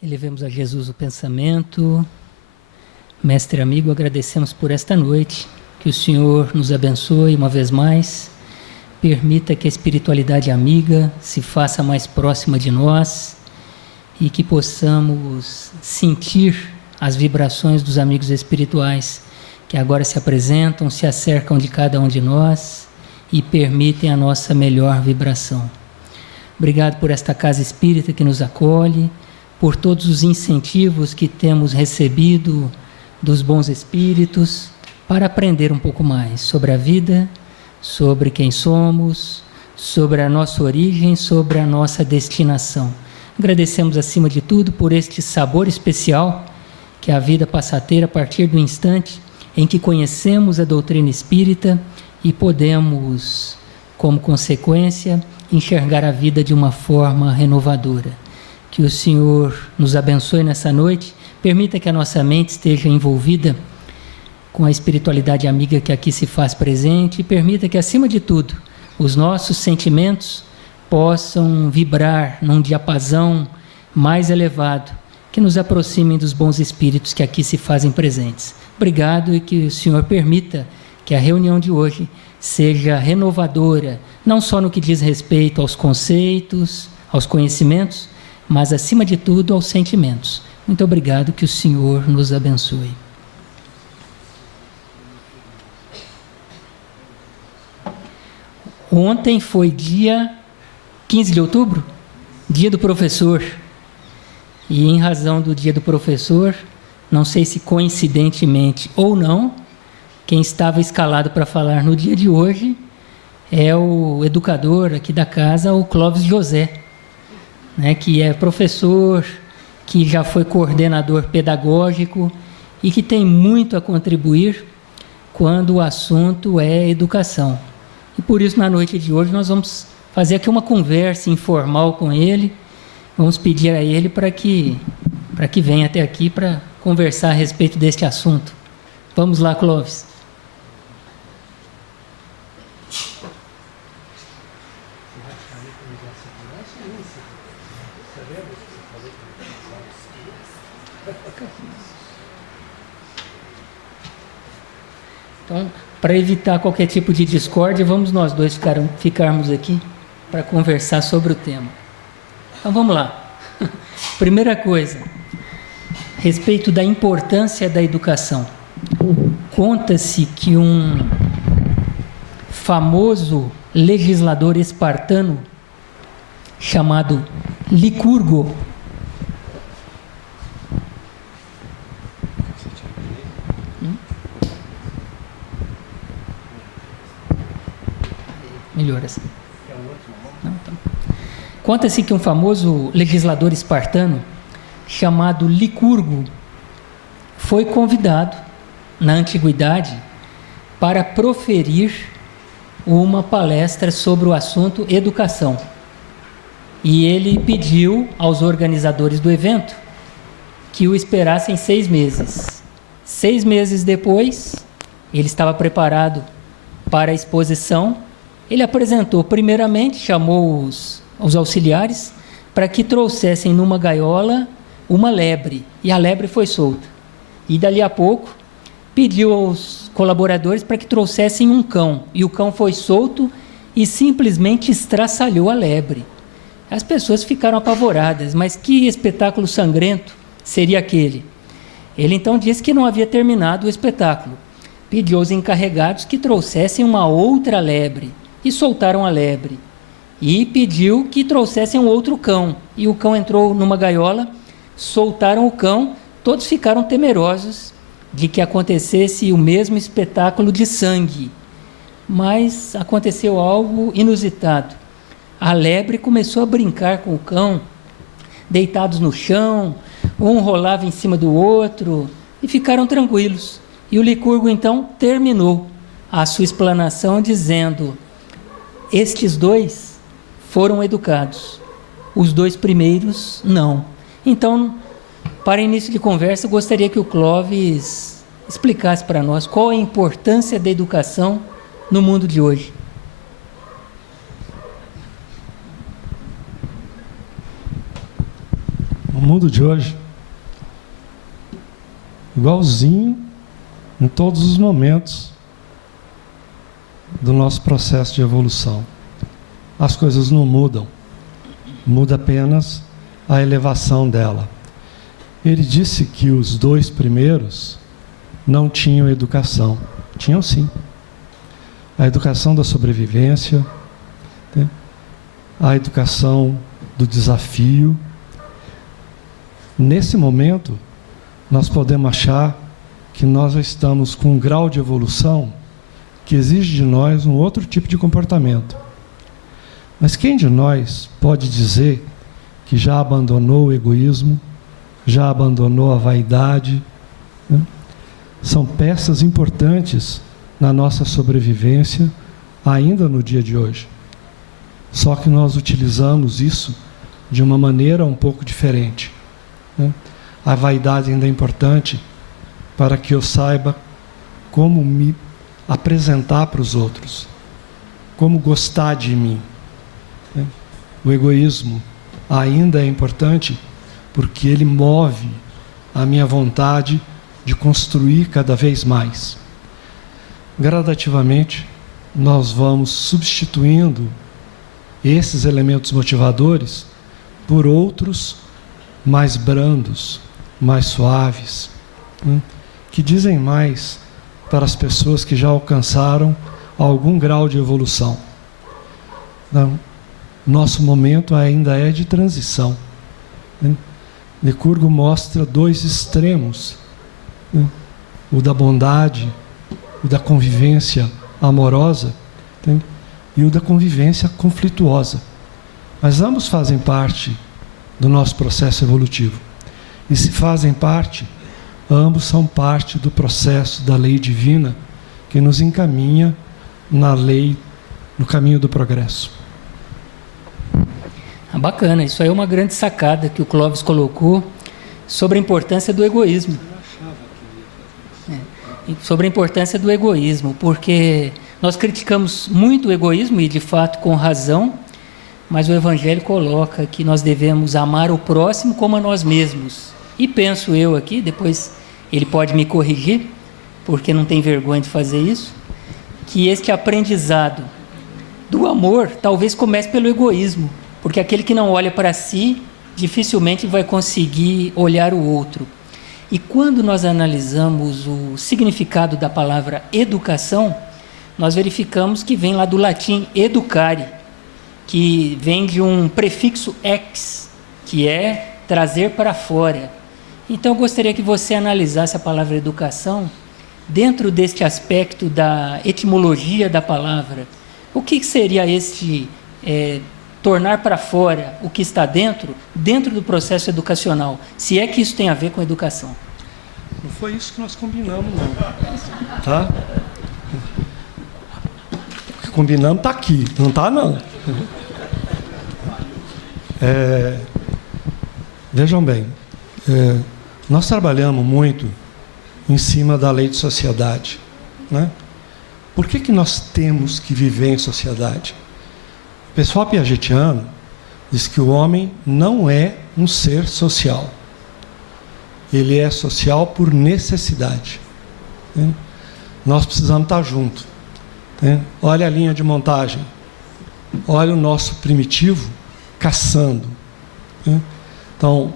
Elevemos a Jesus o pensamento. Mestre amigo, agradecemos por esta noite. Que o Senhor nos abençoe uma vez mais. Permita que a espiritualidade amiga se faça mais próxima de nós e que possamos sentir as vibrações dos amigos espirituais que agora se apresentam, se acercam de cada um de nós e permitem a nossa melhor vibração. Obrigado por esta casa espírita que nos acolhe, por todos os incentivos que temos recebido dos bons espíritos para aprender um pouco mais sobre a vida, sobre quem somos, sobre a nossa origem, sobre a nossa destinação. Agradecemos acima de tudo por este sabor especial que é a vida passa a ter a partir do instante em que conhecemos a doutrina espírita e podemos, como consequência, enxergar a vida de uma forma renovadora. Que o Senhor nos abençoe nessa noite, permita que a nossa mente esteja envolvida com a espiritualidade amiga que aqui se faz presente e permita que, acima de tudo, os nossos sentimentos possam vibrar num diapasão mais elevado, que nos aproximem dos bons espíritos que aqui se fazem presentes. Obrigado e que o Senhor permita que a reunião de hoje seja renovadora, não só no que diz respeito aos conceitos, aos conhecimentos, mas, acima de tudo, aos sentimentos. Muito obrigado, que o Senhor nos abençoe. Ontem foi dia 15 de outubro, dia do professor. E em razão do dia do professor, não sei se coincidentemente ou não, quem estava escalado para falar no dia de hoje é o educador aqui da casa, o Clóvis José, né, que é professor, que já foi coordenador pedagógico e que tem muito a contribuir quando o assunto é educação. E por isso, na noite de hoje, nós vamos fazer aqui uma conversa informal com ele. Vamos pedir a ele para que venha até aqui para conversar a respeito deste assunto. Vamos lá, Clóvis. Então, para evitar qualquer tipo de discórdia, vamos nós dois ficarmos aqui para conversar sobre o tema. Então, vamos lá. Primeira coisa, respeito da importância da educação. Conta-se que um famoso legislador espartano chamado Licurgo melhor assim. Conta-se que um famoso legislador espartano chamado Licurgo foi convidado na antiguidade para proferir uma palestra sobre o assunto educação. E ele pediu aos organizadores do evento que o esperassem 6 meses. 6 meses depois, ele estava preparado para a exposição. Ele apresentou, primeiramente, chamou os auxiliares para que trouxessem numa gaiola uma lebre, e a lebre foi solta. E dali a pouco pediu aos colaboradores para que trouxessem um cão, e o cão foi solto e simplesmente estraçalhou a lebre. As pessoas ficaram apavoradas, mas que espetáculo sangrento seria aquele? Ele então disse que não havia terminado o espetáculo. Pediu aos encarregados que trouxessem uma outra lebre, e soltaram a lebre. E pediu que trouxessem um outro cão, e o cão entrou numa gaiola, soltaram o cão, todos ficaram temerosos de que acontecesse o mesmo espetáculo de sangue. Mas aconteceu algo inusitado. A lebre começou a brincar com o cão, deitados no chão, um rolava em cima do outro, e ficaram tranquilos. E o Licurgo então terminou a sua explanação dizendo: estes 2 foram educados, os 2 primeiros não. Então, para início de conversa, eu gostaria que o Clóvis explicasse para nós qual a importância da educação no mundo de hoje. O mundo de hoje, igualzinho em todos os momentos do nosso processo de evolução. As coisas não mudam, muda apenas a elevação dela. Ele disse que os 2 primeiros não tinham educação. Tinham sim. A educação da sobrevivência, né? A educação do desafio. Nesse momento, nós podemos achar que nós já estamos com um grau de evolução que exige de nós um outro tipo de comportamento. Mas quem de nós pode dizer que já abandonou o egoísmo, já abandonou a vaidade, né? São peças importantes na nossa sobrevivência, ainda no dia de hoje. Só que nós utilizamos isso de uma maneira um pouco diferente, né? A vaidade ainda é importante para que eu saiba como me apresentar para os outros, como gostar de mim, né? O egoísmo ainda é importante porque ele move a minha vontade de construir cada vez mais. Gradativamente, nós vamos substituindo esses elementos motivadores por outros mais brandos, mais suaves, né? Que dizem mais para as pessoas que já alcançaram algum grau de evolução. Não, nosso momento ainda é de transição, né? Licurgo mostra 2 extremos, né? O da bondade, o da convivência amorosa, né? E o da convivência conflituosa. Mas ambos fazem parte do nosso processo evolutivo. E se fazem parte, ambos são parte do processo da lei divina que nos encaminha na lei, no caminho do progresso. Bacana, isso aí é uma grande sacada que o Clóvis colocou sobre a importância do egoísmo. Sobre a importância do egoísmo, porque nós criticamos muito o egoísmo, e de fato com razão, mas o Evangelho coloca que nós devemos amar o próximo como a nós mesmos. E penso eu aqui, depois ele pode me corrigir, porque não tem vergonha de fazer isso, que este aprendizado do amor talvez comece pelo egoísmo, porque aquele que não olha para si dificilmente vai conseguir olhar o outro. E quando nós analisamos o significado da palavra educação, nós verificamos que vem lá do latim educare, que vem de um prefixo ex, que é trazer para fora. Então eu gostaria que você analisasse a palavra educação dentro deste aspecto da etimologia da palavra. O que seria este tornar para fora o que está dentro do processo educacional, se é que isso tem a ver com educação? Não foi isso que nós combinamos, não. Tá? O que combinamos está aqui, não está, não. Vejam bem, nós trabalhamos muito em cima da lei de sociedade, né? Por que nós temos que viver em sociedade? O pessoal piagetiano diz que o homem não é um ser social. Ele é social por necessidade, né? Nós precisamos estar juntos, né? Olha a linha de montagem. Olha o nosso primitivo caçando, né? Então,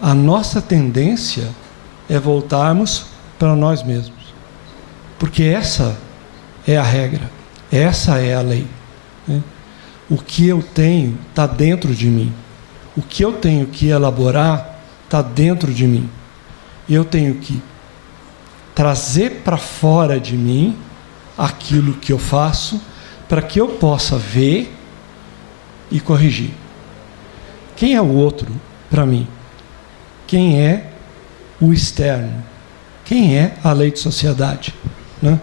a nossa tendência é voltarmos para nós mesmos. Porque essa é a regra, essa é a lei, né? O que eu tenho está dentro de mim. O que eu tenho que elaborar está dentro de mim. Eu tenho que trazer para fora de mim aquilo que eu faço para que eu possa ver e corrigir. Quem é o outro para mim? Quem é o externo? Quem é a lei de sociedade, né?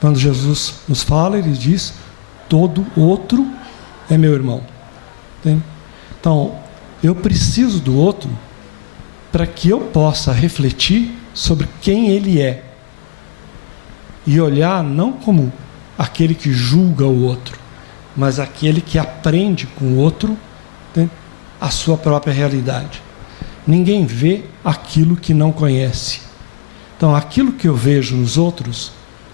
Quando Jesus nos fala, ele diz: todo outro é meu irmão. Então, eu preciso do outro para que eu possa refletir sobre quem ele é e olhar não como aquele que julga o outro, mas aquele que aprende com o outro, né, a sua própria realidade. Ninguém vê aquilo que não conhece. Então, aquilo que eu vejo nos outros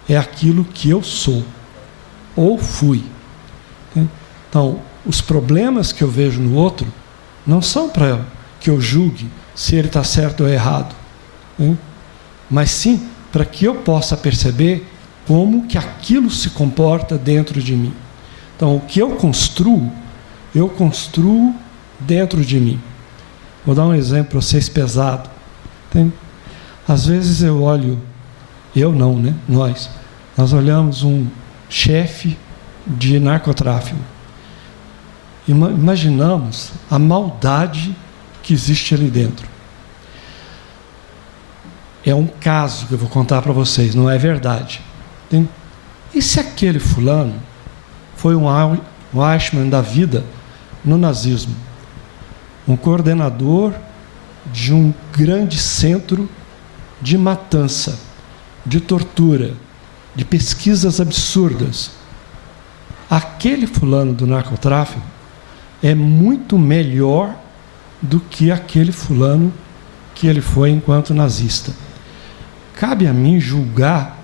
é aquilo que eu sou ou fui. Então, os problemas que eu vejo no outro não são para que eu julgue se ele está certo ou errado, mas sim para que eu possa perceber como que aquilo se comporta dentro de mim. Então, o que eu construo dentro de mim. Vou dar um exemplo para vocês pesado. Às vezes eu olho, nós olhamos um chefe de narcotráfico. Imaginamos a maldade que existe ali dentro. É um caso que eu vou contar para vocês, não é verdade. E se aquele fulano foi um Eichmann da vida no nazismo? Um coordenador de um grande centro de matança, de tortura, de pesquisas absurdas. Aquele fulano do narcotráfico é muito melhor do que aquele fulano que ele foi enquanto nazista. Cabe a mim julgar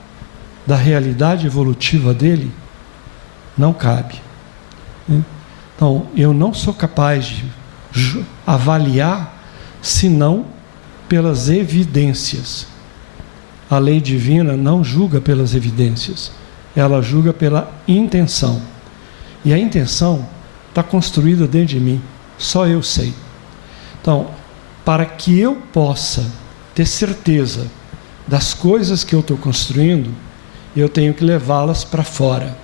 da realidade evolutiva dele? Não cabe. Então, eu não sou capaz de avaliar senão pelas evidências. A lei divina não julga pelas evidências, ela julga pela intenção. E a intenção está construída dentro de mim, só eu sei. Então, para que eu possa ter certeza das coisas que eu estou construindo, eu tenho que levá-las para fora,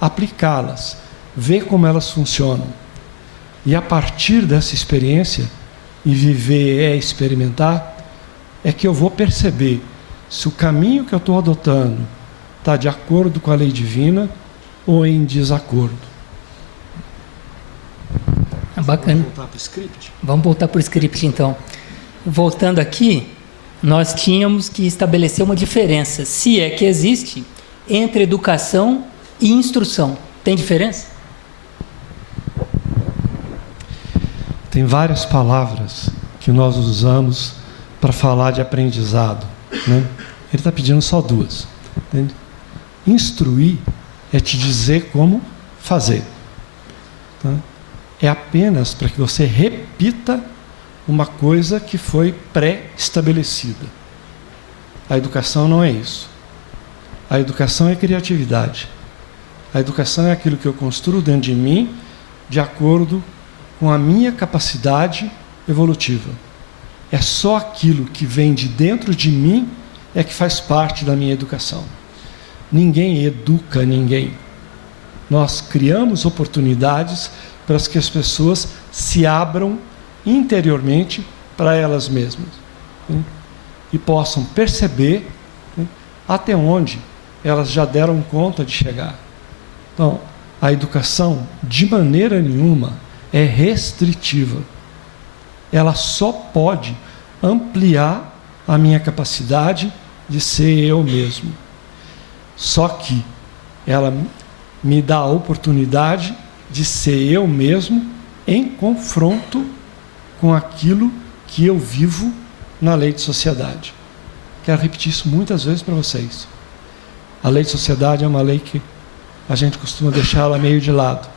aplicá-las, ver como elas funcionam. E a partir dessa experiência, e viver é experimentar, é que eu vou perceber se o caminho que eu estou adotando está de acordo com a lei divina ou em desacordo. Bacana. Vamos voltar para o script? Vamos voltar para o script, então. Voltando aqui, nós tínhamos que estabelecer uma diferença, se é que existe, entre educação e instrução. Tem diferença? Tem várias palavras que nós usamos para falar de aprendizado, né? Ele está pedindo só duas. Entende? Instruir é te dizer como fazer. Tá? É apenas para que você repita uma coisa que foi pré-estabelecida. A educação não é isso. A educação é criatividade. A educação é aquilo que eu construo dentro de mim de acordo com a minha capacidade evolutiva. É só aquilo que vem de dentro de mim é que faz parte da minha educação. Ninguém educa ninguém. Nós criamos oportunidades para que as pessoas se abram interiormente para elas mesmas, e possam perceber até onde elas já deram conta de chegar. Então, a educação, de maneira nenhuma, é restritiva. Ela só pode ampliar a minha capacidade de ser eu mesmo. Só que ela me dá a oportunidade de ser eu mesmo em confronto com aquilo que eu vivo na lei de sociedade. Quero repetir isso muitas vezes para vocês. A lei de sociedade é uma lei que a gente costuma deixar ela meio de lado.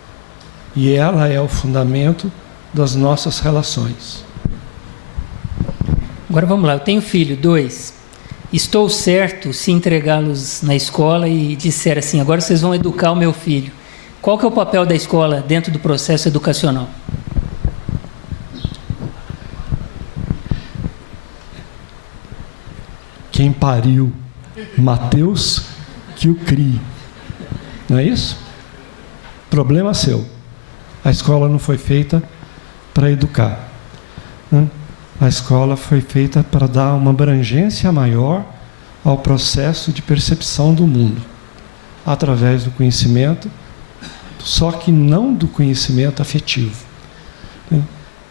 E ela é o fundamento das nossas relações. Agora vamos lá, eu tenho filho, 2. Estou certo se entregá-los na escola e disser assim, agora vocês vão educar o meu filho. Qual que é o papel da escola dentro do processo educacional? Quem pariu Mateus, que o crie. Não é isso? Problema seu. A escola não foi feita para educar. A escola foi feita para dar uma abrangência maior ao processo de percepção do mundo, através do conhecimento, só que não do conhecimento afetivo.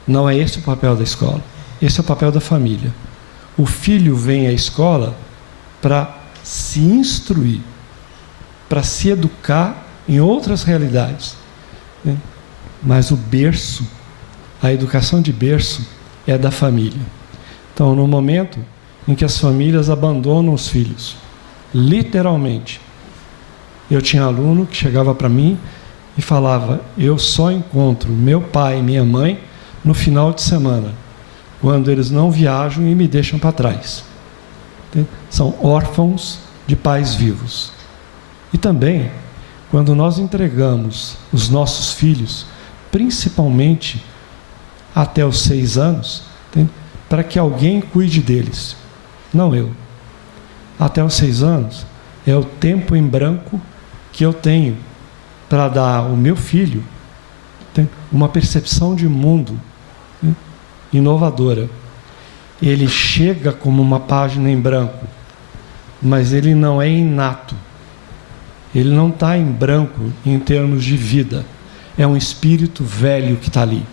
Não é esse o papel da escola. Esse é o papel da família. O filho vem à escola para se instruir, para se educar em outras realidades. Mas o berço, a educação de berço é da família. Então, no momento em que as famílias abandonam os filhos, literalmente, eu tinha aluno que chegava para mim e falava: eu só encontro meu pai e minha mãe no final de semana, quando eles não viajam e me deixam para trás. São órfãos de pais vivos. E também, quando nós entregamos os nossos filhos, principalmente até os 6 anos, para que alguém cuide deles, não eu. Até os 6 anos é o tempo em branco que eu tenho para dar ao meu filho uma percepção de mundo inovadora. Ele chega como uma página em branco, mas ele não é inato. Ele não está em branco em termos de vida. É um espírito velho que está ali.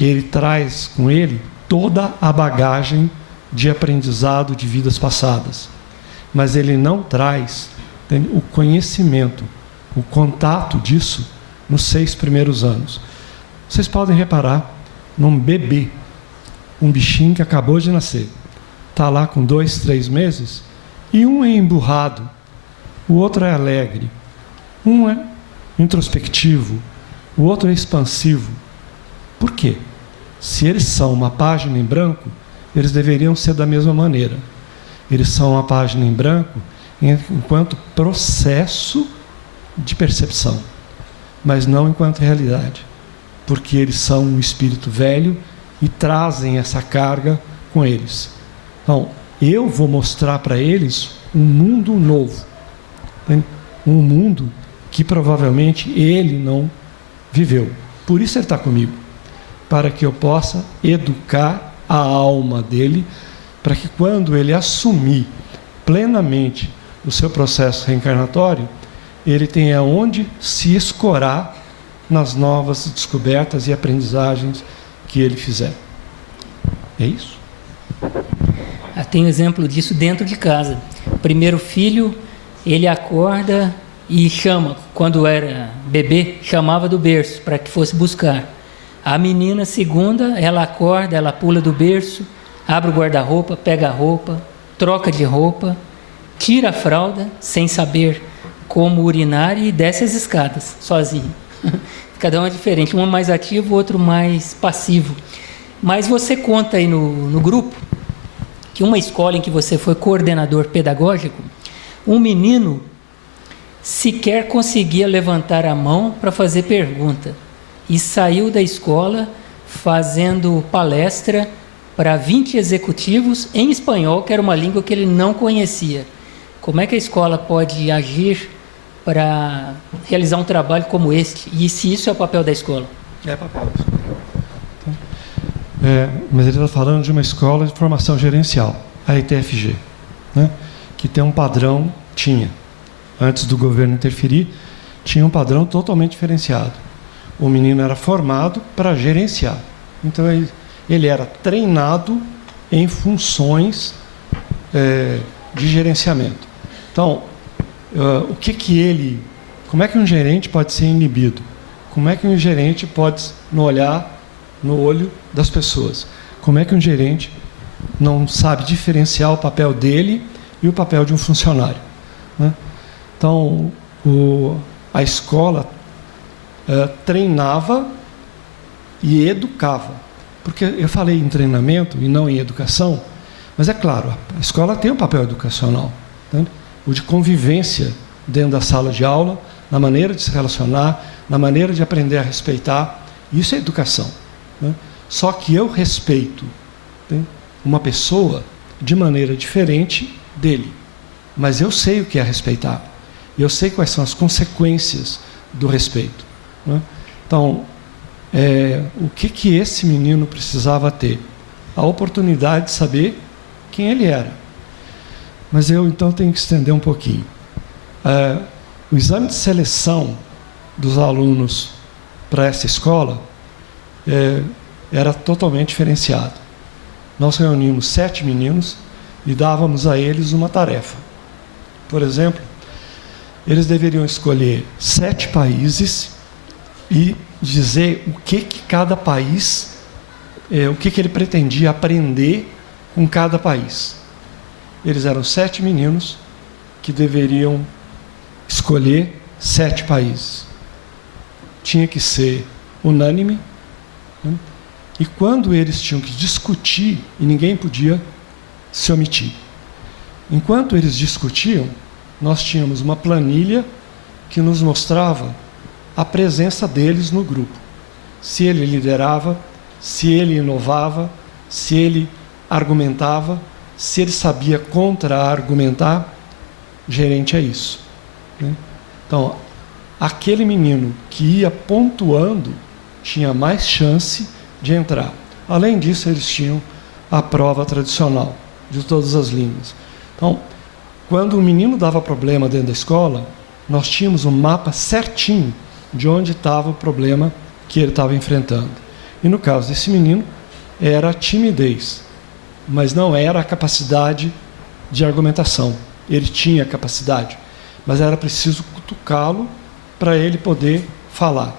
Ele traz com ele toda a bagagem de aprendizado de vidas passadas. Mas ele não traz o conhecimento, o contato disso nos 6 primeiros anos. Vocês podem reparar num bebê, um bichinho que acabou de nascer, está lá com 2, 3 meses, e um é emburrado, o outro é alegre, um é introspectivo, o outro é expansivo. Por quê? Se eles são uma página em branco, eles deveriam ser da mesma maneira. Eles são uma página em branco enquanto processo de percepção, mas não enquanto realidade, porque eles são um espírito velho e trazem essa carga com eles. Então, eu vou mostrar para eles um mundo novo, um mundo que provavelmente ele não viveu. Por isso ele está comigo, para que eu possa educar a alma dele, para que quando ele assumir plenamente o seu processo reencarnatório, ele tenha onde se escorar nas novas descobertas e aprendizagens que ele fizer. É isso? Eu tenho exemplo disso dentro de casa. O primeiro filho, ele acorda e chama, quando era bebê, chamava do berço para que fosse buscar. A menina segunda, ela acorda, ela pula do berço, abre o guarda-roupa, pega a roupa, troca de roupa, tira a fralda, sem saber como urinar, e desce as escadas, sozinho. Cada um é diferente, um é mais ativo, o outro mais passivo. Mas você conta aí no grupo que uma escola em que você foi coordenador pedagógico, um menino sequer conseguia levantar a mão para fazer pergunta e saiu da escola fazendo palestra para 20 executivos em espanhol, que era uma língua que ele não conhecia. Como é que a escola pode agir para realizar um trabalho como este? E se isso é o papel da escola? É papel da escola. Mas ele está falando de uma escola de formação gerencial, a ETFG, né? Que tem um padrão, antes do governo interferir, tinha um padrão totalmente diferenciado. O menino era formado para gerenciar. Então, ele era treinado em funções de gerenciamento. Então, como é que um gerente pode ser inibido? Como é que um gerente pode não olhar no olho das pessoas? Como é que um gerente não sabe diferenciar o papel dele e o papel de um funcionário, né? Então, a escola treinava e educava. Porque eu falei em treinamento e não em educação, mas é claro, a escola tem um papel educacional, né? O de convivência dentro da sala de aula, na maneira de se relacionar, na maneira de aprender a respeitar. Isso é educação, né? Só que eu respeito, né, uma pessoa de maneira diferente dele, mas eu sei o que é respeitar. Eu sei quais são as consequências do respeito, né? Então, o que esse menino precisava ter? A oportunidade de saber quem ele era. Mas eu, então, tenho que estender um pouquinho. O exame de seleção dos alunos para essa escola era totalmente diferenciado. Nós reunimos 7 meninos e dávamos a eles uma tarefa. Por exemplo, eles deveriam escolher 7 países e dizer o que cada país o que ele pretendia aprender com cada país. Eles eram 7 meninos que deveriam escolher 7 países. Tinha que ser unânime, né? E quando eles tinham que discutir, e ninguém podia se omitir. Enquanto eles discutiam, nós tínhamos uma planilha que nos mostrava a presença deles no grupo. Se ele liderava, se ele inovava, se ele argumentava, se ele sabia contra-argumentar. Gerente é isso, né? Então, aquele menino que ia pontuando tinha mais chance de entrar. Além disso, eles tinham a prova tradicional de todas as línguas. Então, quando o menino dava problema dentro da escola, nós tínhamos um mapa certinho de onde estava o problema que ele estava enfrentando. E no caso desse menino, era a timidez, mas não era a capacidade de argumentação. Ele tinha capacidade, mas era preciso cutucá-lo para ele poder falar.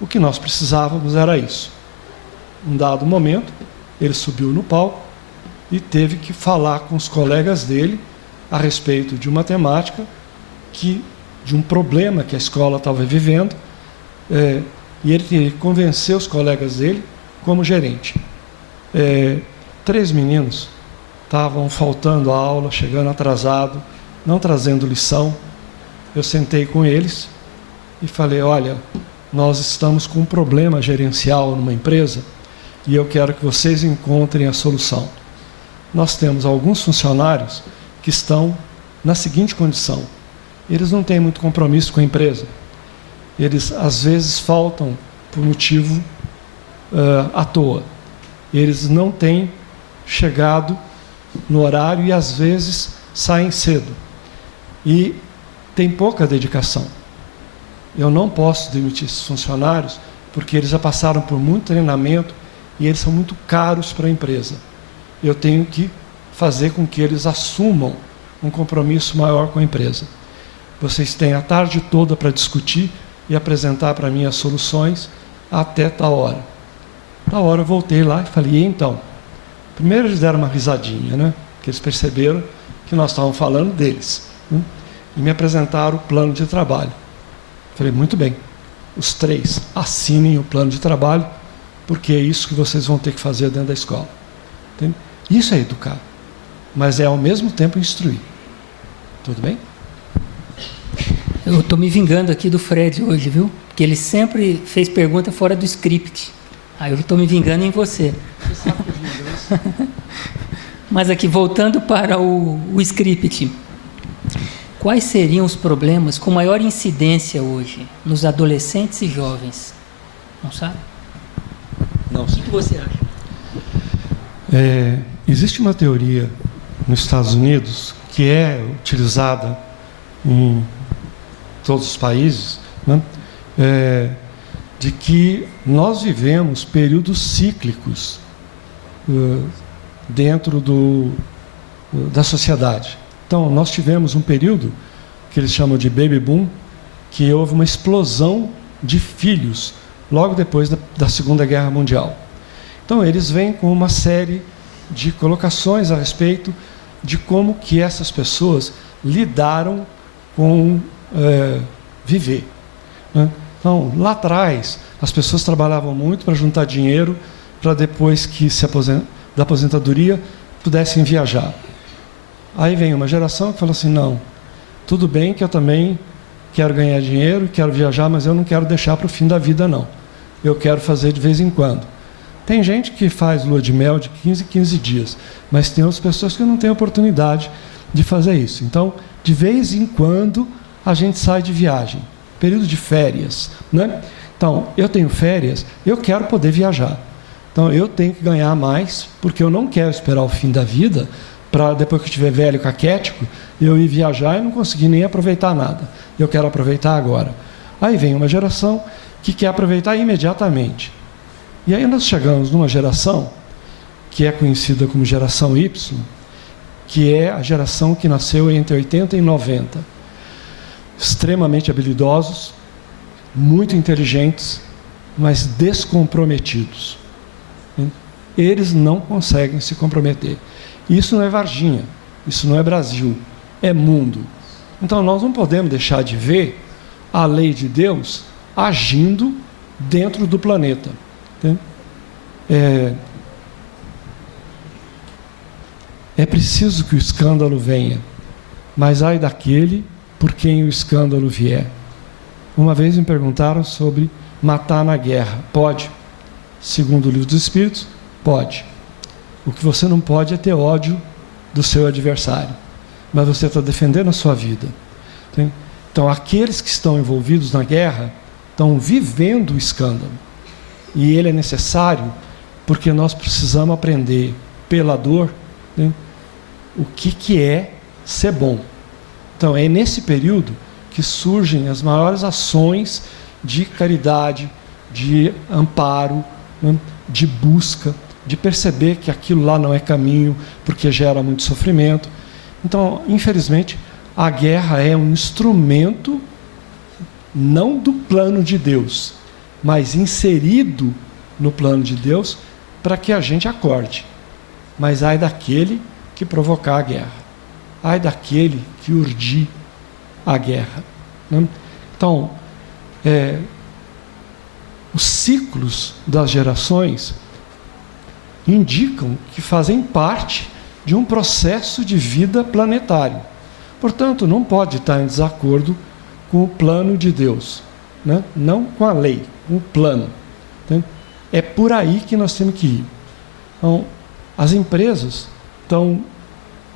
O que nós precisávamos era isso. Em dado momento, ele subiu no palco e teve que falar com os colegas dele a respeito de uma temática, de um problema que a escola estava vivendo, e ele teria que convencer os colegas dele como gerente. 3 meninos estavam faltando a aula, chegando atrasado, não trazendo lição. Eu sentei com eles e falei: olha, nós estamos com um problema gerencial numa empresa e eu quero que vocês encontrem a solução. Nós temos alguns funcionários que estão na seguinte condição: eles não têm muito compromisso com a empresa. Eles, às vezes, faltam por motivo à toa. Eles não têm chegado no horário e, às vezes, saem cedo. E tem pouca dedicação. Eu não posso demitir esses funcionários porque eles já passaram por muito treinamento e eles são muito caros para a empresa. Eu tenho que fazer com que eles assumam um compromisso maior com a empresa. Vocês têm a tarde toda para discutir e apresentar para mim as soluções até tal hora. Tal hora eu voltei lá e falei: e então? Primeiro eles deram uma risadinha, né? Porque eles perceberam que nós estávamos falando deles, né? E me apresentaram o plano de trabalho. Falei: muito bem, os 3 assinem o plano de trabalho, porque é isso que vocês vão ter que fazer dentro da escola. Entende? Isso é educar, mas é ao mesmo tempo instruir. Tudo bem? Eu estou me vingando aqui do Fred hoje, viu? Porque ele sempre fez pergunta fora do script. Aí eu estou me vingando em você. Você sabe que é vingança. Mas aqui, voltando para o script. Quais seriam os problemas com maior incidência hoje nos adolescentes e jovens? Não sabe? Não. O que você acha? Existe uma teoria nos Estados Unidos que é utilizada em todos os países, né? De que nós vivemos períodos cíclicos dentro da sociedade. Então, nós tivemos um período que eles chamam de baby boom, que houve uma explosão de filhos logo depois da Segunda Guerra Mundial. Então, eles vêm com uma série de colocações a respeito de como que essas pessoas lidaram com viver, né? Então, lá atrás, as pessoas trabalhavam muito para juntar dinheiro para depois que da aposentadoria pudessem viajar. Aí vem uma geração que fala assim: não, tudo bem que eu também quero ganhar dinheiro, quero viajar, mas eu não quero deixar para o fim da vida, não. Eu quero fazer de vez em quando. Tem gente que faz lua de mel de 15 dias, mas tem outras pessoas que não têm oportunidade de fazer isso. Então, de vez em quando, a gente sai de viagem. Período de férias, né? Então, eu tenho férias, eu quero poder viajar. Então, eu tenho que ganhar mais, porque eu não quero esperar o fim da vida para depois que eu estiver velho, caquético, eu ir viajar e não conseguir nem aproveitar nada. Eu quero aproveitar agora. Aí vem uma geração que quer aproveitar imediatamente. E aí nós chegamos numa geração que é conhecida como geração Y, que é a geração que nasceu entre 80 e 90. Extremamente habilidosos, muito inteligentes, mas descomprometidos. eles não conseguem se comprometer. Isso não é Varginha, isso não é Brasil, é mundo. Então nós não podemos deixar de ver a lei de Deus agindo dentro do planeta. É preciso que o escândalo venha, mas ai daquele por quem o escândalo vier. Uma vez me perguntaram sobre matar na guerra. Pode. Segundo o Livro dos Espíritos, pode. O que você não pode é ter ódio do seu adversário, mas você está defendendo a sua vida. Então, aqueles que estão envolvidos na guerra estão vivendo o escândalo. E ele é necessário porque nós precisamos aprender pela dor, o que é ser bom. Então, é nesse período que surgem as maiores ações de caridade, de amparo, de busca, de perceber que aquilo lá não é caminho, porque gera muito sofrimento. Então, infelizmente, a guerra é um instrumento não do plano de Deus, mas inserido no plano de Deus para que a gente acorde. Mas ai daquele que provocar a guerra, ai daquele que urdir a guerra. Então, os ciclos das gerações indicam que fazem parte de um processo de vida planetário. Portanto, não pode estar em desacordo com o plano de Deus, não com a lei, com o plano. É por aí que nós temos que ir. Então, as empresas estão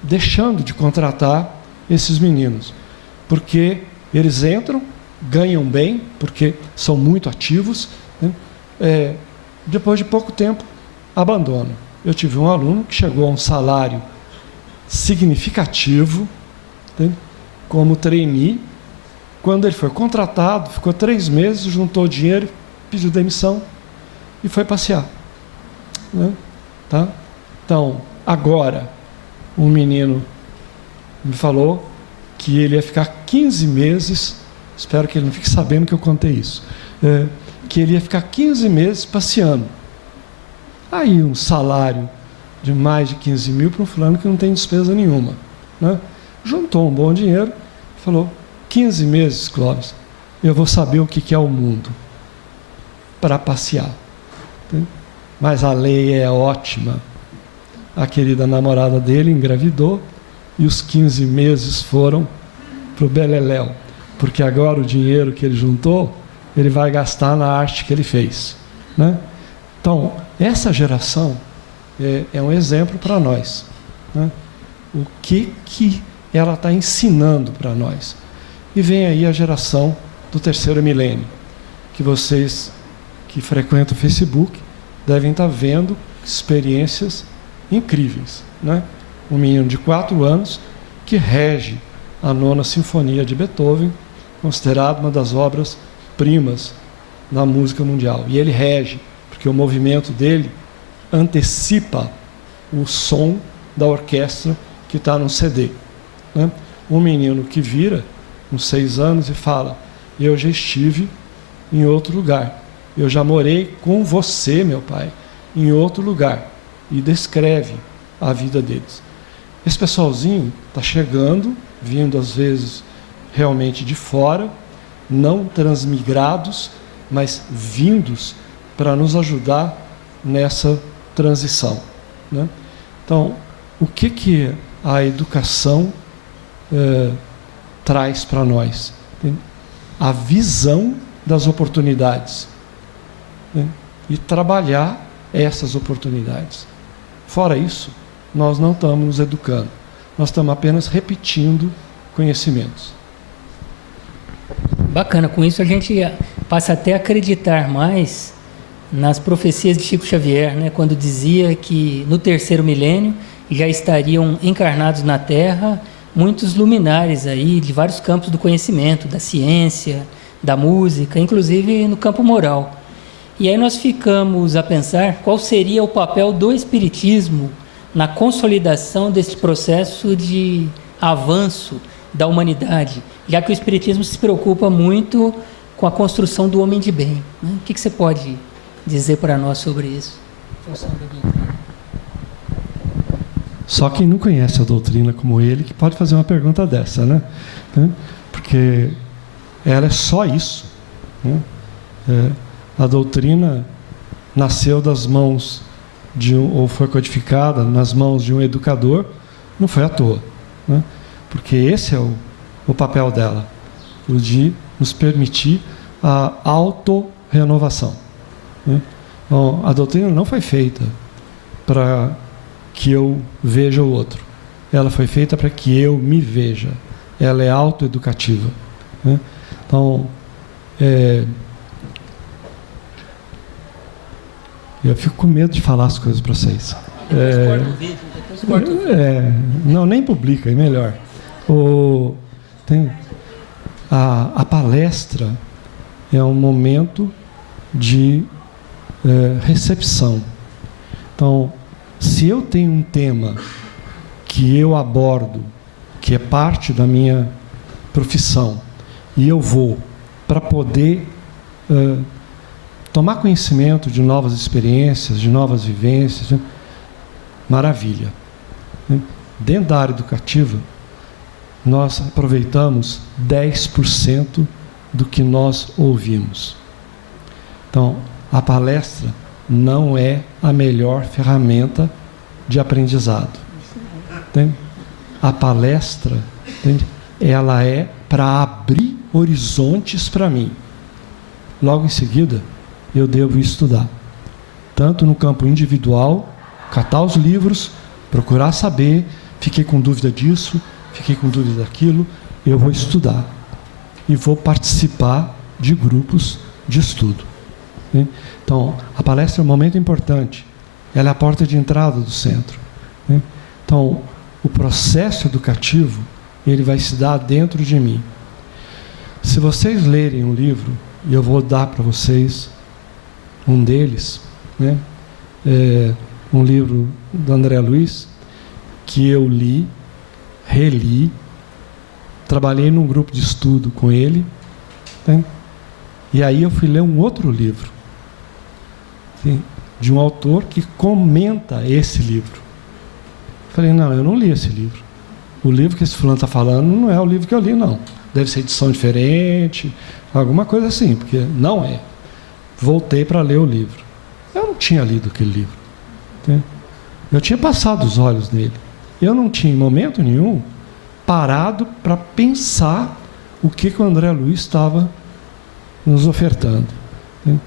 deixando de contratar esses meninos, porque eles entram, ganham bem, porque são muito ativos, depois de pouco tempo abandonam. Eu tive um aluno que chegou a um salário significativo, como trainee. Quando ele foi contratado, ficou 3 meses, juntou dinheiro, pediu demissão e foi passear. Tá? Então, agora, um menino me falou que ele ia ficar 15 meses, espero que ele não fique sabendo que eu contei isso, que ele ia ficar 15 meses passeando. Aí um salário de mais de 15 mil para um fulano que não tem despesa nenhuma. Juntou um bom dinheiro e falou, 15 meses, Clóvis, eu vou saber o que é o mundo para passear. Mas a lei é ótima. A querida namorada dele engravidou e os 15 meses foram para o beleléu, porque agora o dinheiro que ele juntou, ele vai gastar na arte que ele fez. Então, essa geração é um exemplo para nós. O que ela está ensinando para nós. E vem aí a geração do 3º milênio, que vocês que frequentam o Facebook devem estar vendo experiências incríveis. Um menino de 4 anos que rege a 9ª Sinfonia de Beethoven, considerada uma das obras-primas da música mundial. E ele rege, porque o movimento dele antecipa o som da orquestra que está no CD. Um menino que vira, com 6 anos, e fala, eu já estive em outro lugar, eu já morei com você, meu pai, em outro lugar, e descreve a vida deles. Esse pessoalzinho está chegando, vindo às vezes realmente de fora, não transmigrados, mas vindos para nos ajudar nessa transição. Então, o que a educação traz para nós? A visão das oportunidades, e trabalhar essas oportunidades. Fora isso, nós não estamos nos educando, nós estamos apenas repetindo conhecimentos. Bacana, com isso a gente passa até a acreditar mais nas profecias de Chico Xavier, quando dizia que no 3º milênio já estariam encarnados na Terra muitos luminares aí de vários campos do conhecimento, da ciência, da música, inclusive no campo moral. E aí nós ficamos a pensar qual seria o papel do Espiritismo na consolidação desse processo de avanço da humanidade, já que o Espiritismo se preocupa muito com a construção do homem de bem. O que você pode dizer para nós sobre isso? Função do doutor. Só quem não conhece a doutrina como ele que pode fazer uma pergunta dessa, né? Porque ela é só isso, né? A doutrina nasceu das mãos ou foi codificada nas mãos de um educador, não foi à toa, né? Porque esse é o papel dela, o de nos permitir a autorrenovação, né? Então, a doutrina não foi feita para que eu veja o outro, ela foi feita para que eu me veja, ela é autoeducativa, né? Então, eu fico com medo de falar as coisas para vocês. Não, nem publica, é melhor. A palestra é um momento de recepção. Então, se eu tenho um tema que eu abordo, que é parte da minha profissão, e eu vou para poder tomar conhecimento de novas experiências, de novas vivências, né? Maravilha. Dentro da área educativa, nós aproveitamos 10% do que nós ouvimos. Então, a palestra não é a melhor ferramenta de aprendizado. Entende? A palestra, entende? Ela é para abrir horizontes para mim. Logo em seguida, eu devo estudar, tanto no campo individual, catar os livros, procurar saber, fiquei com dúvida disso, fiquei com dúvida daquilo, eu vou estudar e vou participar de grupos de estudo, né? Então, a palestra é um momento importante, ela é a porta de entrada do centro, né? Então, o processo educativo, ele vai se dar dentro de mim. Se vocês lerem um livro, e eu vou dar para vocês um deles, né? Um livro do André Luiz, que eu li, reli, trabalhei num grupo de estudo com ele, né? E aí eu fui ler um outro livro, assim, de um autor que comenta esse livro. Falei, não, eu não li esse livro. O livro que esse fulano está falando não é o livro que eu li, não. Deve ser edição diferente, alguma coisa assim, porque não é. Voltei para ler o livro. Eu não tinha lido aquele livro, né? Eu tinha passado os olhos nele. Eu não tinha, em momento nenhum, parado para pensar o que o André Luiz estava nos ofertando, né?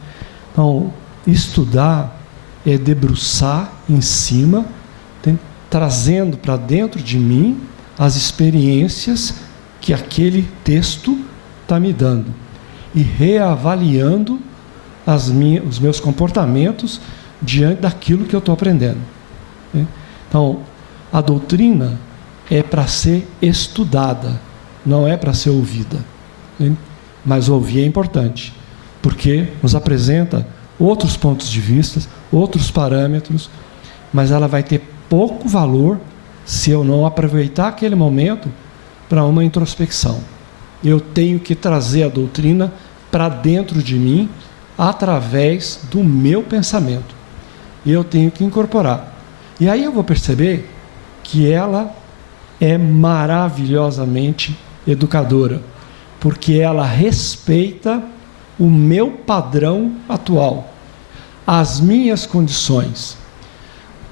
Então, estudar é debruçar em cima, né? Trazendo para dentro de mim as experiências que aquele texto está me dando e reavaliando os meus comportamentos diante daquilo que eu estou aprendendo, né? Então, a doutrina é para ser estudada, não é para ser ouvida, né? Mas ouvir é importante, porque nos apresenta outros pontos de vista, outros parâmetros, mas ela vai ter pouco valor se eu não aproveitar aquele momento para uma introspecção. Eu tenho que trazer a doutrina para dentro de mim através do meu pensamento. Eu tenho que incorporar. E aí eu vou perceber que ela é maravilhosamente educadora, porque ela respeita o meu padrão atual, as minhas condições.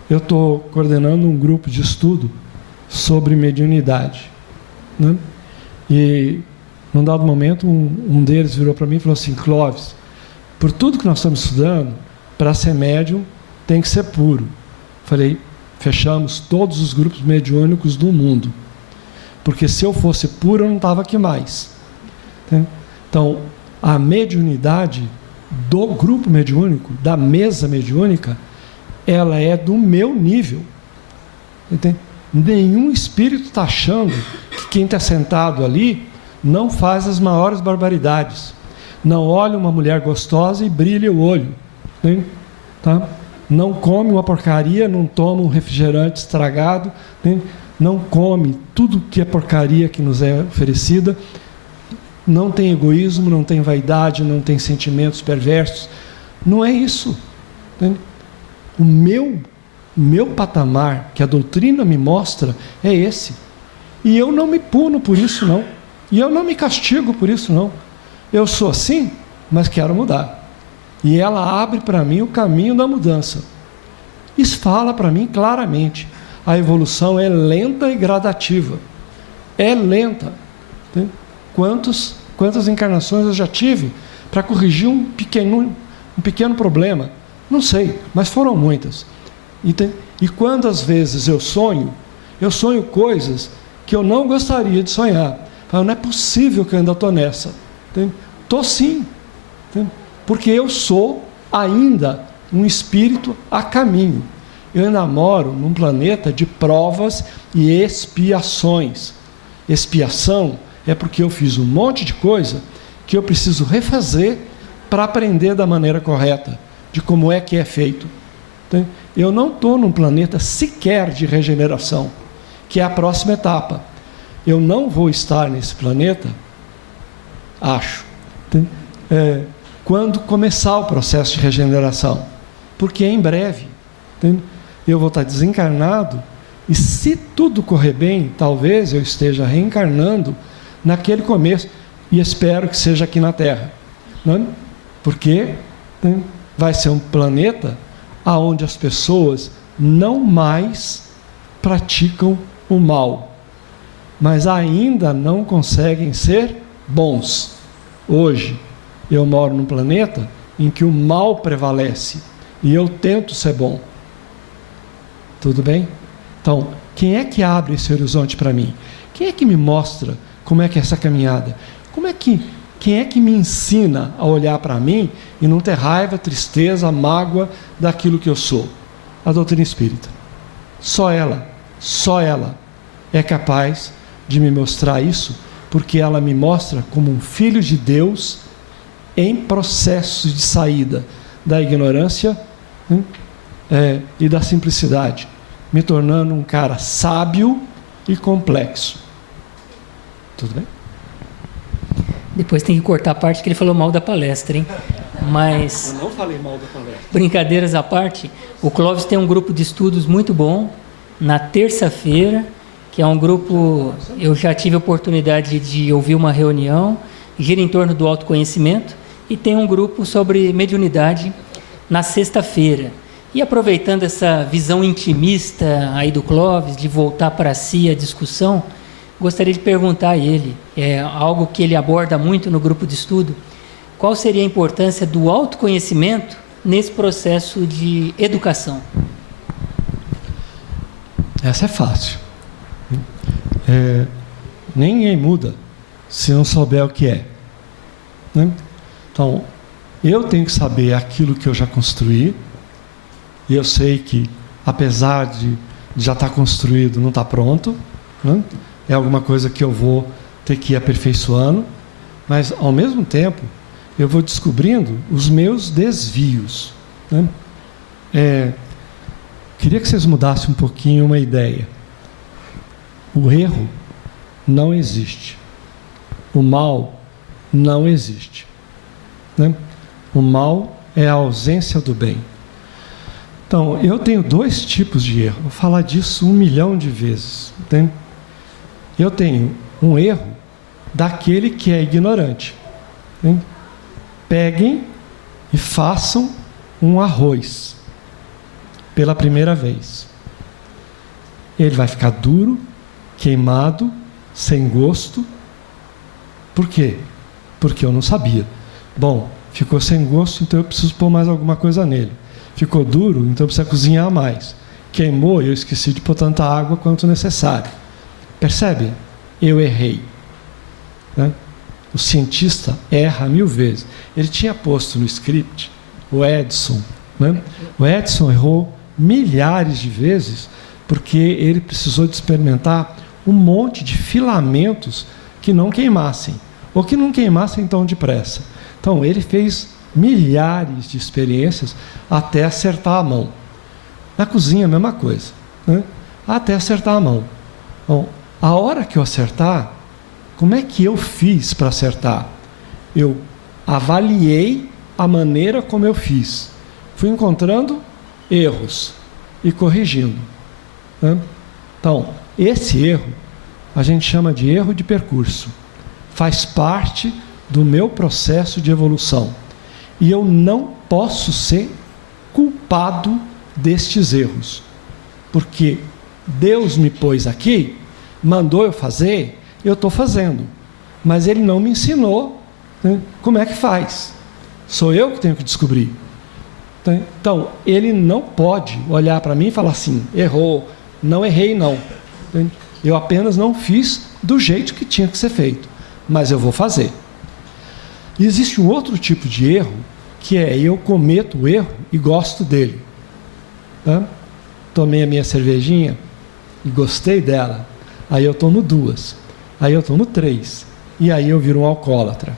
Eu estou coordenando um grupo de estudo sobre mediunidade, né? E, num dado momento, um deles virou para mim e falou assim: Clóvis, por tudo que nós estamos estudando, para ser médium tem que ser puro. Falei, fechamos todos os grupos mediúnicos do mundo, porque se eu fosse puro eu não estava aqui mais, né? Então, a mediunidade do grupo mediúnico, da mesa mediúnica, ela é do meu nível, entende? Nenhum espírito está achando que quem está sentado ali não faz as maiores barbaridades, não olha uma mulher gostosa e brilha o olho, né? Tá? Não come uma porcaria, não toma um refrigerante estragado, né? Não come tudo que é porcaria que nos é oferecida, não tem egoísmo, não tem vaidade, não tem sentimentos perversos. Não é isso, né? O meu meu patamar, que a doutrina me mostra, é esse. E eu não me puno por isso, não. E eu não me castigo por isso, não. Eu sou assim, mas quero mudar. E ela abre para mim o caminho da mudança. Isso fala para mim claramente. A evolução é lenta e gradativa. É lenta. Quantas encarnações eu já tive para corrigir um pequeno problema? Não sei, mas foram muitas. E quantas vezes eu sonho coisas que eu não gostaria de sonhar. Não é possível que eu ainda estou nessa. Estou sim. Porque eu sou ainda um espírito a caminho. Eu ainda moro num planeta de provas e expiações. Expiação é porque eu fiz um monte de coisa que eu preciso refazer para aprender da maneira correta, de como é que é feito. Eu não estou num planeta sequer de regeneração, que é a próxima etapa. Eu não vou estar nesse planeta, acho, quando começar o processo de regeneração, porque é em breve. Eu vou estar desencarnado e, se tudo correr bem, talvez eu esteja reencarnando naquele começo, e espero que seja aqui na Terra, porque vai ser um planeta onde as pessoas não mais praticam o mal, mas ainda não conseguem ser bons. Hoje eu moro num planeta em que o mal prevalece e eu tento ser bom. Tudo bem? Então, quem é que abre esse horizonte para mim? Quem é que me mostra como é que é essa caminhada? Quem é que me ensina a olhar para mim e não ter raiva, tristeza, mágoa daquilo que eu sou? A doutrina espírita. Só ela é capaz de me mostrar isso, porque ela me mostra como um filho de Deus em processo de saída da ignorância e da simplicidade, me tornando um cara sábio e complexo. Tudo bem? Depois tem que cortar a parte que ele falou mal da palestra, hein? Mas... Eu não falei mal da palestra. Brincadeiras à parte, o Clóvis tem um grupo de estudos muito bom, na terça-feira, que é um grupo... Eu já tive a oportunidade de ouvir uma reunião, gira em torno do autoconhecimento, e tem um grupo sobre mediunidade na sexta-feira. E aproveitando essa visão intimista aí do Clóvis, de voltar para si a discussão, gostaria de perguntar a ele, algo que ele aborda muito no grupo de estudo, qual seria a importância do autoconhecimento nesse processo de educação? Essa é fácil. Ninguém muda se não souber o que é. Então, eu tenho que saber aquilo que eu já construí, e eu sei que, apesar de já estar construído, não está pronto, é alguma coisa que eu vou ter que ir aperfeiçoando, mas, ao mesmo tempo, eu vou descobrindo os meus desvios. Queria que vocês mudassem um pouquinho uma ideia. O erro não existe. O mal não existe. O mal é a ausência do bem. Então, eu tenho dois tipos de erro. Vou falar disso 1 milhão de vezes. Eu tenho um erro daquele que é ignorante. Peguem e façam um arroz pela primeira vez. Ele vai ficar duro, queimado, sem gosto. Por quê? Porque eu não sabia. Bom, ficou sem gosto, então eu preciso pôr mais alguma coisa nele. Ficou duro, então precisa cozinhar mais. Queimou, eu esqueci de pôr tanta água quanto necessário. Percebe? Eu errei. O cientista erra 1000 vezes. Ele tinha posto no script o Edison. O Edison errou milhares de vezes porque ele precisou de experimentar um monte de filamentos que não queimassem, ou que não queimassem tão depressa. Então, ele fez milhares de experiências até acertar a mão. Na cozinha, a mesma coisa. Até acertar a mão. Bom, a hora que eu acertar, como é que eu fiz para acertar? Eu avaliei a maneira como eu fiz. Fui encontrando erros. e corrigindo. Né? Então, esse erro a gente chama de erro de percurso. Faz parte do meu processo de evolução. E eu não posso ser culpado destes erros. Porque Deus me pôs aqui, mandou eu fazer, eu estou fazendo. Mas Ele não me ensinou, né, como é que faz. Sou eu que tenho que descobrir. Então, Ele não pode olhar para mim e falar assim, errou, não errei não. Eu apenas não fiz do jeito que tinha que ser feito. Mas eu vou fazer. E existe um outro tipo de erro, que é eu cometo o erro e gosto dele. Tá? Tomei a minha cervejinha e gostei dela. Aí eu tomo 2. Aí eu tomo 3. E aí eu viro um alcoólatra.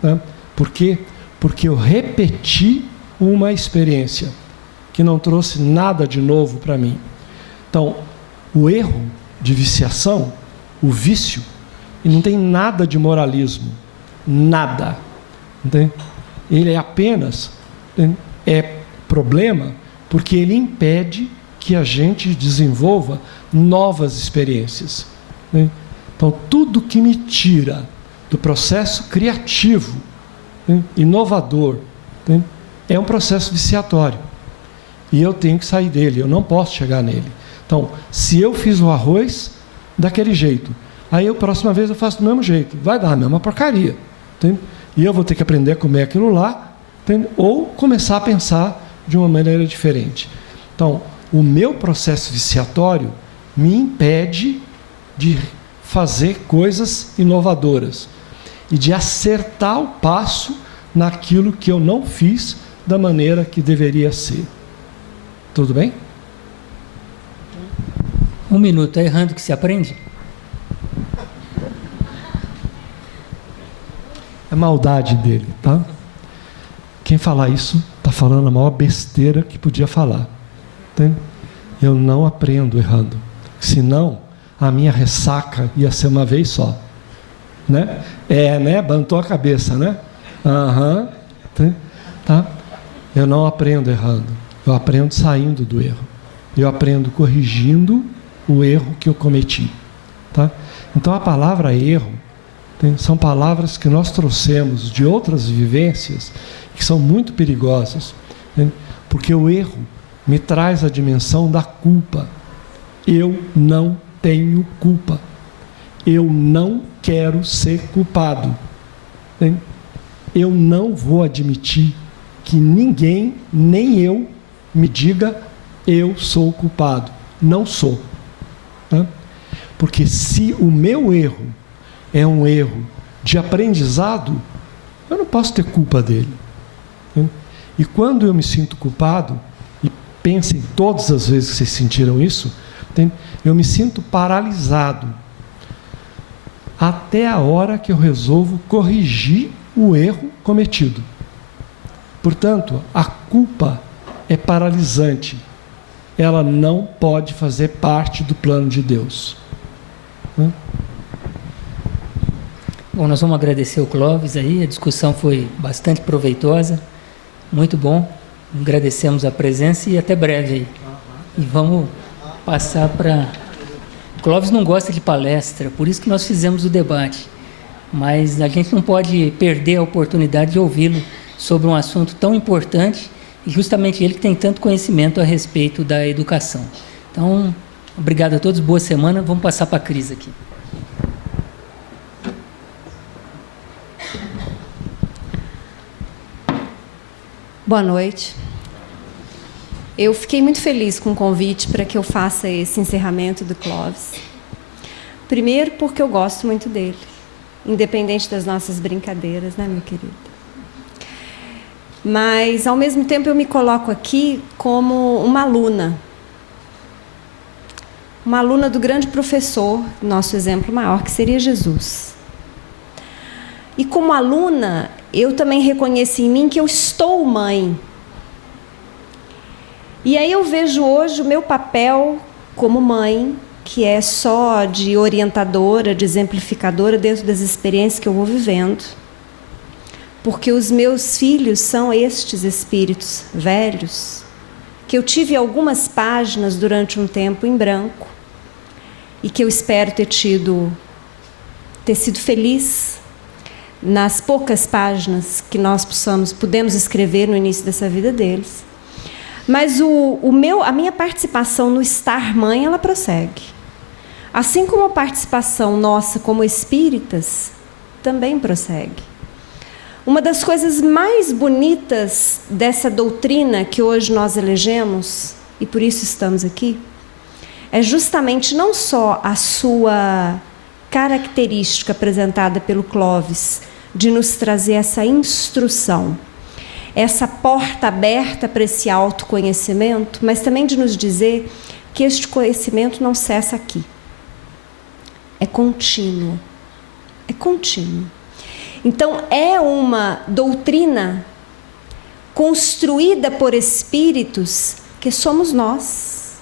Tá? Por quê? Porque eu repeti uma experiência que não trouxe nada de novo para mim. Então, o erro de viciação, o vício, e não tem nada de moralismo. Nada. Entende? Ele é apenas problema porque ele impede que a gente desenvolva novas experiências. Né? Então, tudo que me tira do processo criativo, né, inovador, né, é um processo viciatório. E eu tenho que sair dele, eu não posso chegar nele. Então, se eu fiz o arroz daquele jeito, aí a próxima vez eu faço do mesmo jeito, vai dar a mesma porcaria. Entende? E eu vou ter que aprender a comer aquilo lá, entende? Ou começar a pensar de uma maneira diferente. Então, o meu processo viciatório me impede de fazer coisas inovadoras e de acertar o passo naquilo que eu não fiz da maneira que deveria ser. Tudo bem? 1 minuto, é errando que se aprende? É maldade dele, tá? Quem falar isso está falando a maior besteira que podia falar. Entende? Eu não aprendo errando. Senão, a minha ressaca ia ser uma vez só. Né? Né? Bantou a cabeça, né? Aham. Tá? Eu não aprendo errando. Eu aprendo saindo do erro. Eu aprendo corrigindo o erro que eu cometi. Tá? Então, a palavra erro são palavras que nós trouxemos de outras vivências que são muito perigosas. Porque o erro me traz a dimensão da culpa. Eu não tenho culpa. Eu não quero ser culpado. Eu não vou admitir que ninguém, nem eu, me diga eu sou culpado. Não sou. Porque se o meu erro é um erro de aprendizado, eu não posso ter culpa dele. E quando eu me sinto culpado, e pensem todas as vezes que vocês sentiram isso, eu me sinto paralisado até a hora que eu resolvo corrigir o erro cometido. Portanto, a culpa é paralisante. Ela não pode fazer parte do plano de Deus. Bom, nós vamos agradecer o Clóvis aí, a discussão foi bastante proveitosa, muito bom. Agradecemos a presença e até breve aí. E vamos passar para... O Clóvis não gosta de palestra, por isso que nós fizemos o debate. Mas a gente não pode perder a oportunidade de ouvi-lo sobre um assunto tão importante e justamente ele que tem tanto conhecimento a respeito da educação. Então, obrigado a todos, boa semana. Vamos passar para a Cris aqui. Boa noite. Eu fiquei muito feliz com o convite para que eu faça esse encerramento do Clóvis. Primeiro, porque eu gosto muito dele, independente das nossas brincadeiras, né, meu querido? Mas, ao mesmo tempo, eu me coloco aqui como uma aluna do grande professor, nosso exemplo maior, que seria Jesus. E, como aluna, eu também reconheci em mim que eu estou mãe. E aí eu vejo hoje o meu papel como mãe, que é só de orientadora, de exemplificadora dentro das experiências que eu vou vivendo. Porque os meus filhos são estes espíritos velhos que eu tive algumas páginas durante um tempo em branco e que eu espero ter sido feliz nas poucas páginas que nós pudemos escrever no início dessa vida deles. Mas a minha participação no Estar Mãe, ela prossegue. Assim como a participação nossa como espíritas também prossegue. Uma das coisas mais bonitas dessa doutrina que hoje nós elegemos, e por isso estamos aqui, é justamente não só a sua característica apresentada pelo Clóvis, de nos trazer essa instrução, essa porta aberta para esse autoconhecimento, mas também de nos dizer que este conhecimento não cessa aqui. É contínuo. É contínuo. Então, é uma doutrina construída por espíritos que somos nós.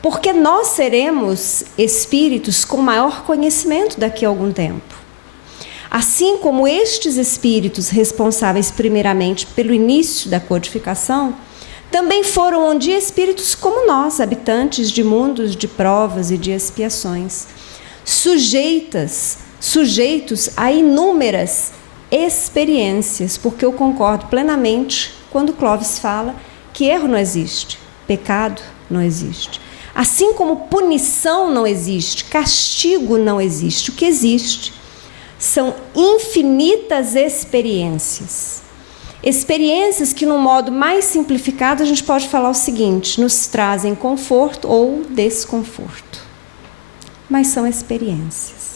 Porque nós seremos espíritos com maior conhecimento daqui a algum tempo. Assim como estes espíritos responsáveis primeiramente pelo início da codificação, também foram um dia espíritos como nós, habitantes de mundos de provas e de expiações, sujeitos a inúmeras experiências, porque eu concordo plenamente quando Clóvis fala que erro não existe, pecado não existe. Assim como punição não existe, castigo não existe, o que existe são infinitas experiências. Experiências que, num modo mais simplificado, a gente pode falar o seguinte: nos trazem conforto ou desconforto. Mas são experiências.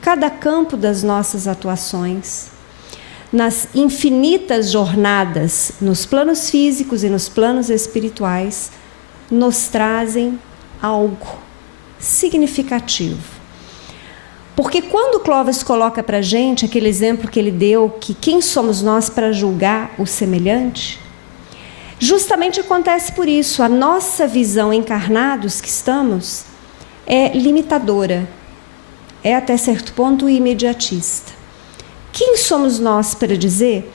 Cada campo das nossas atuações, nas infinitas jornadas, nos planos físicos e nos planos espirituais, nos trazem algo significativo. Porque quando Clóvis coloca para a gente aquele exemplo que ele deu, que quem somos nós para julgar o semelhante, justamente acontece por isso. A nossa visão encarnados que estamos é limitadora, é até certo ponto imediatista. Quem somos nós para dizer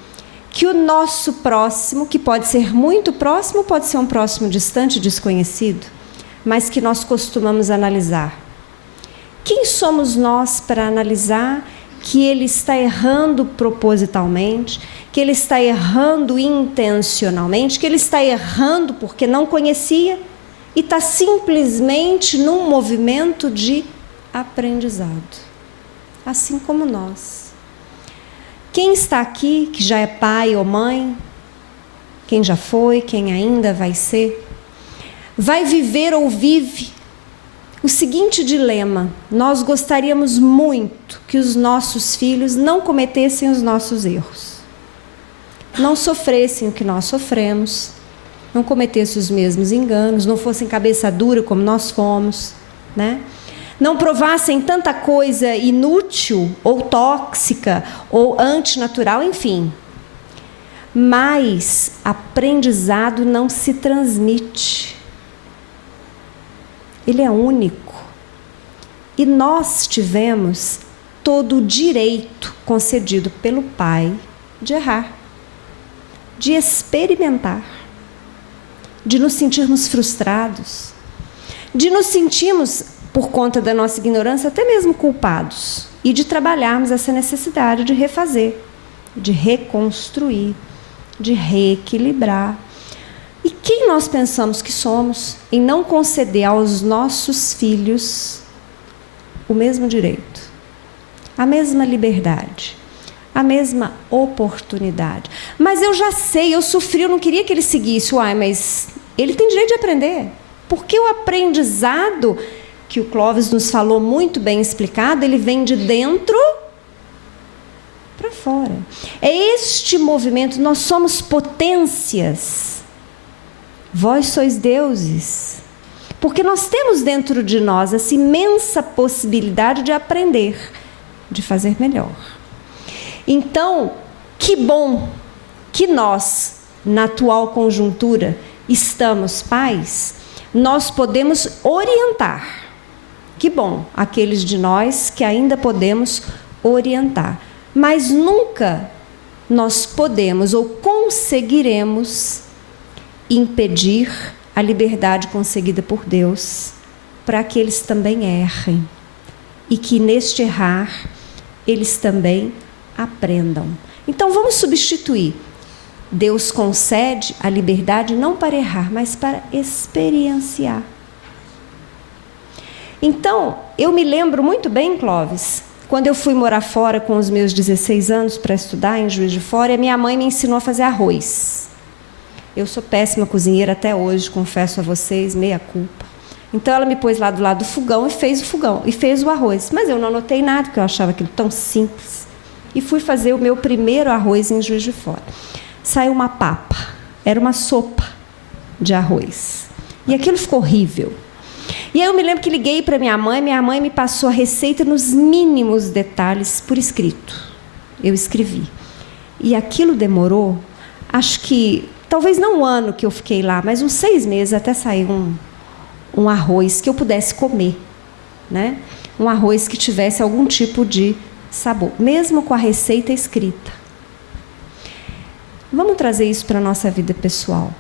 que o nosso próximo, que pode ser muito próximo, pode ser um próximo distante, desconhecido, mas que nós costumamos analisar? Quem somos nós para analisar que ele está errando propositalmente, que ele está errando intencionalmente, que ele está errando porque não conhecia e está simplesmente num movimento de aprendizado, assim como nós. Quem está aqui, que já é pai ou mãe, quem já foi, quem ainda vai ser, vai viver ou vive o seguinte dilema: nós gostaríamos muito que os nossos filhos não cometessem os nossos erros, não sofressem o que nós sofremos, não cometessem os mesmos enganos, não fossem cabeça dura como nós fomos, né? Não provassem tanta coisa inútil ou tóxica ou antinatural, enfim. Mas aprendizado não se transmite. Ele é único. E nós tivemos todo o direito concedido pelo Pai de errar, de experimentar, de nos sentirmos frustrados, de nos sentirmos, por conta da nossa ignorância, até mesmo culpados, e de trabalharmos essa necessidade de refazer, de reconstruir, de reequilibrar. E quem nós pensamos que somos em não conceder aos nossos filhos o mesmo direito, a mesma liberdade, a mesma oportunidade? Mas eu já sei, eu sofri, eu não queria que ele seguisse. Mas ele tem direito de aprender. Porque o aprendizado, que o Clóvis nos falou muito bem explicado, ele vem de dentro para fora. É este movimento, nós somos potências. Vós sois deuses, porque nós temos dentro de nós essa imensa possibilidade de aprender, de fazer melhor. Então, que bom que nós, na atual conjuntura, estamos pais, nós podemos orientar. Que bom aqueles de nós que ainda podemos orientar, mas nunca nós podemos ou conseguiremos impedir a liberdade conseguida por Deus, para que eles também errem. E que neste errar, eles também aprendam. Então vamos substituir. Deus concede a liberdade não para errar, mas para experienciar. Então, eu me lembro muito bem, Clóvis, quando eu fui morar fora com os meus 16 anos para estudar em Juiz de Fora, e a minha mãe me ensinou a fazer arroz. Eu sou péssima cozinheira até hoje, confesso a vocês, meia culpa. Então ela me pôs lá do lado do fogão e fez o fogão, e fez o arroz. Mas eu não anotei nada, porque eu achava aquilo tão simples. E fui fazer o meu primeiro arroz em Juiz de Fora. Saiu uma papa, era uma sopa de arroz. E aquilo ficou horrível. E aí eu me lembro que liguei para minha mãe me passou a receita nos mínimos detalhes por escrito. Eu escrevi. E aquilo demorou, acho que, talvez não um ano que eu fiquei lá, mas uns 6 meses até sair um arroz que eu pudesse comer, né? Um arroz que tivesse algum tipo de sabor, mesmo com a receita escrita. Vamos trazer isso para a nossa vida pessoal.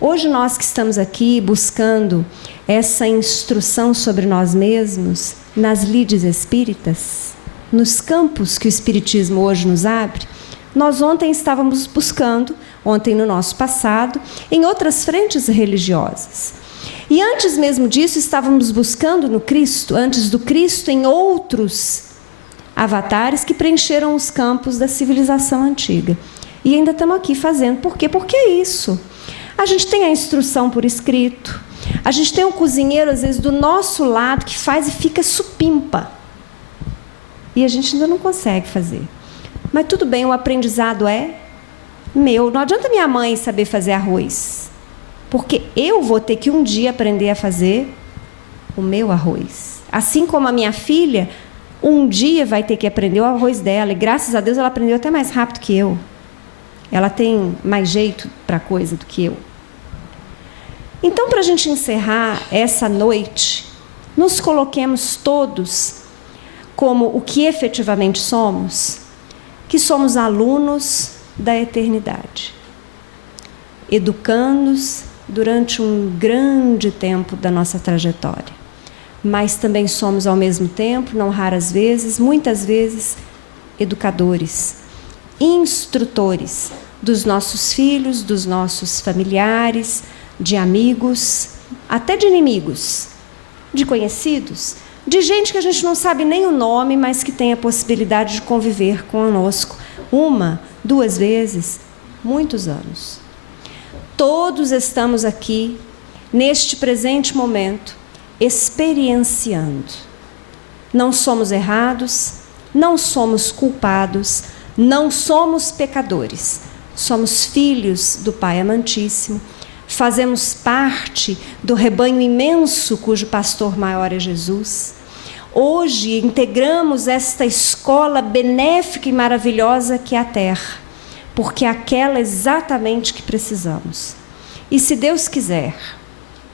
Hoje nós que estamos aqui buscando essa instrução sobre nós mesmos, nas lides espíritas, nos campos que o Espiritismo hoje nos abre, nós ontem estávamos buscando, ontem no nosso passado, em outras frentes religiosas. E antes mesmo disso, estávamos buscando no Cristo, antes do Cristo, em outros avatares que preencheram os campos da civilização antiga. E ainda estamos aqui fazendo. Por quê? Porque é isso. A gente tem a instrução por escrito. A gente tem um cozinheiro, às vezes, do nosso lado, que faz e fica supimpa. E a gente ainda não consegue fazer. Mas tudo bem, o aprendizado é meu. Não adianta minha mãe saber fazer arroz. Porque eu vou ter que um dia aprender a fazer o meu arroz. Assim como a minha filha, um dia vai ter que aprender o arroz dela. E graças a Deus ela aprendeu até mais rápido que eu. Ela tem mais jeito para a coisa do que eu. Então, para a gente encerrar essa noite, nos coloquemos todos como o que efetivamente somos, que somos alunos da eternidade, educandos durante um grande tempo da nossa trajetória. Mas também somos, ao mesmo tempo, não raras vezes, muitas vezes, educadores, instrutores dos nossos filhos, dos nossos familiares, de amigos, até de inimigos, de conhecidos, de gente que a gente não sabe nem o nome, mas que tem a possibilidade de conviver conosco 1, 2 vezes, muitos anos. Todos estamos aqui, neste presente momento, experienciando. Não somos errados, não somos culpados, não somos pecadores. Somos filhos do Pai amantíssimo, fazemos parte do rebanho imenso cujo pastor maior é Jesus. Hoje integramos esta escola benéfica e maravilhosa que é a Terra, porque é aquela exatamente que precisamos. E se Deus quiser,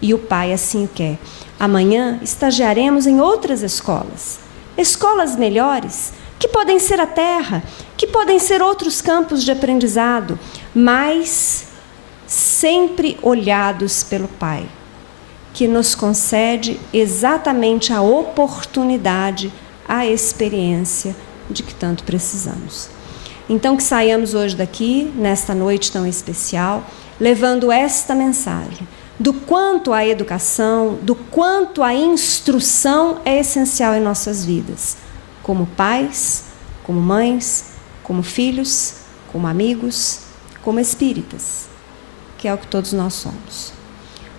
e o Pai assim o quer, amanhã estagiaremos em outras escolas, escolas melhores, que podem ser a Terra, que podem ser outros campos de aprendizado, mas sempre olhados pelo Pai, que nos concede exatamente a oportunidade, a experiência de que tanto precisamos. Então, que saiamos hoje daqui, nesta noite tão especial, levando esta mensagem do quanto a educação, do quanto a instrução é essencial em nossas vidas, como pais, como mães, como filhos, como amigos, como espíritas, que é o que todos nós somos.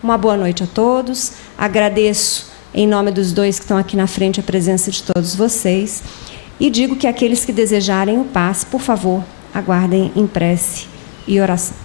Uma boa noite a todos. Agradeço, em nome dos 2 que estão aqui na frente, a presença de todos vocês. E digo que aqueles que desejarem o passe, por favor, aguardem em prece e oração.